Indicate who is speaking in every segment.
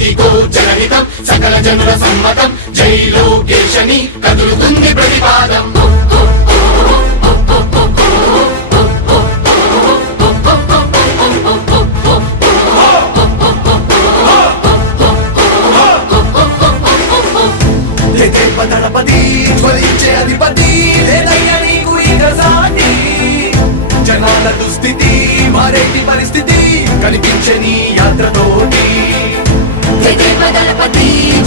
Speaker 1: విజయం జనహితం సకల జనుల సమ్మతం జై లోకేశని కదులుతుంది ప్రతిపాదం.
Speaker 2: దళపతి జ్వలించే అధిపతి లేదయ్య నీకు ఇక సాటి జనాల దుస్థితి మారేటి పరిస్థితి కనిపించని యాత్రతో యాత్రతోటి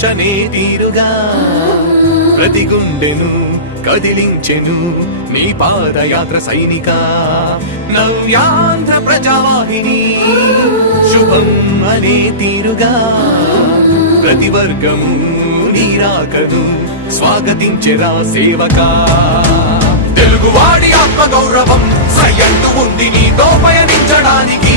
Speaker 2: శభాషనే తీరుగా. ప్రతి గుండెను కదిలించెను నీ పాదయాత్ర సైనిక. నవ్యాంధ్ర ప్రజావాహిని శుభం అనే తీరుగా. ప్రతి వర్గము నీరాకను స్వాగతించెరా సేవకా. తెలుగువాడి ఆత్మ గౌరవం సయ్యంటు ఉంది నీతో పయనించడానికి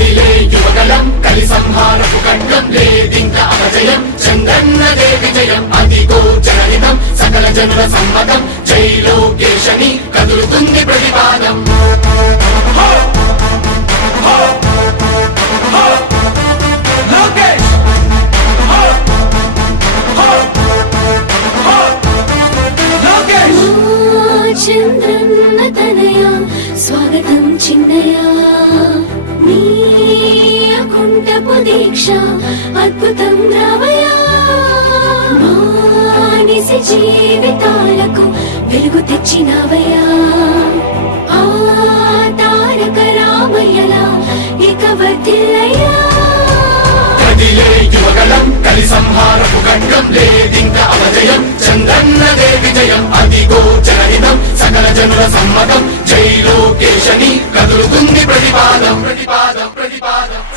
Speaker 1: కదిలే యువగలం కలి సంహారపు ఖడ్గం లేదింక అపజయం చంద్రన్నదే విజయం అదిగో జనహితం సకల జనుల సమ్మతం జై లోకేశని కదులుతుంది ప్రతిపాదం.
Speaker 3: అకుంఠపు దీక్ష అద్భుతం రావయా. మానిసి జీవితాలకు వెలుగు తెచ్చినవయా. ఆ తారక రామయ్యలా ఇక వర్తిల్లయ్యా
Speaker 1: కదిలే యువగలం కలి సంహారపు ఖడ్గం లేదింక అవజయం చంద్రన్నదే విజయం అదిగో గోచరహితం సకల జనుల సమ్మతం జై లోకేశని కదులుతుంది ప్రతిపాదం ప్రతిపాదం.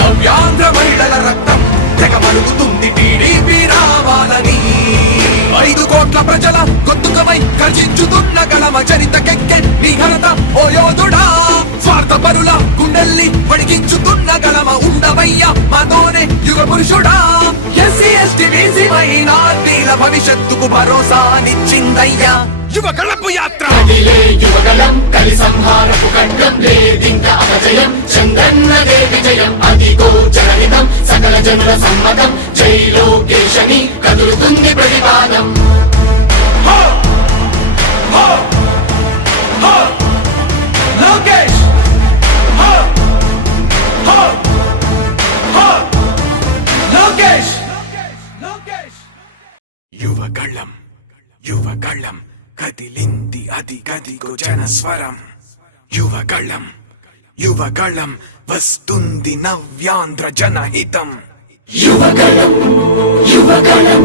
Speaker 2: నవ్యాంధ్ర మహిళల రక్తం తెగమరుగుతుంది టీడీపీ రావాలని. ఐదు కోట్ల ప్రజల గొంతుకమై గర్జించుతున్న గలమ చరితకెక్కె నీ ఘనత ఓ యోధుడా. స్వార్థ పరుల గుండెల్ని వణికించుతున్న గలమ ఉండవయ్య మాతోనే యుగ పురుషుడా. ఎస్సీ ఎస్టీ బీసీ మైనార్టీల భవిష్యత్తుకు భరోసానిచ్చిందయ్యా. యువ కళపు యాత్ర
Speaker 1: యువగలం కలి సంహారపు ఖడ్గం లేదింక అపజయం చంద్రన్నదే విజయం అదిగో జనహితం సకల జనుల సమ్మతం జై లోకేశని కదులుతుంది ప్రతిపాదం.
Speaker 2: లోకేష్! హో! హో! హో! లోకేష్! లోకేష్! యువగళం యువగళం కదిలింది అది గదిగో జనస్వరం. యువగళం యువగళం వస్తుంది నవ్యాంధ్ర జనహితం.
Speaker 1: యువగలం యువగలం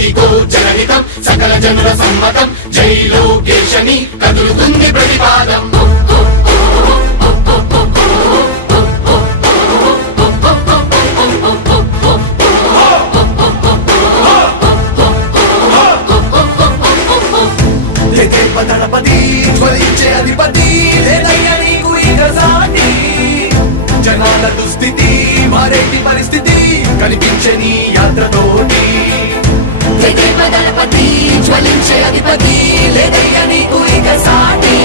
Speaker 1: విజయం జనహితం సకల జనుల సమ్మతం. జై లోకేశని కదులుతుంది ప్రతిపాదం.
Speaker 2: దళపతి జ్వలించే అధిపతి లేదయ్యా నీకు ఇక సాటి జనాల దుస్థితి మారేటి పరిస్థితి కనిపించని యాత్రతోటి.
Speaker 3: జగదేవ గణపతి జ్వలించే అధిపతి లేదయ్య నీకు ఇక సాటి.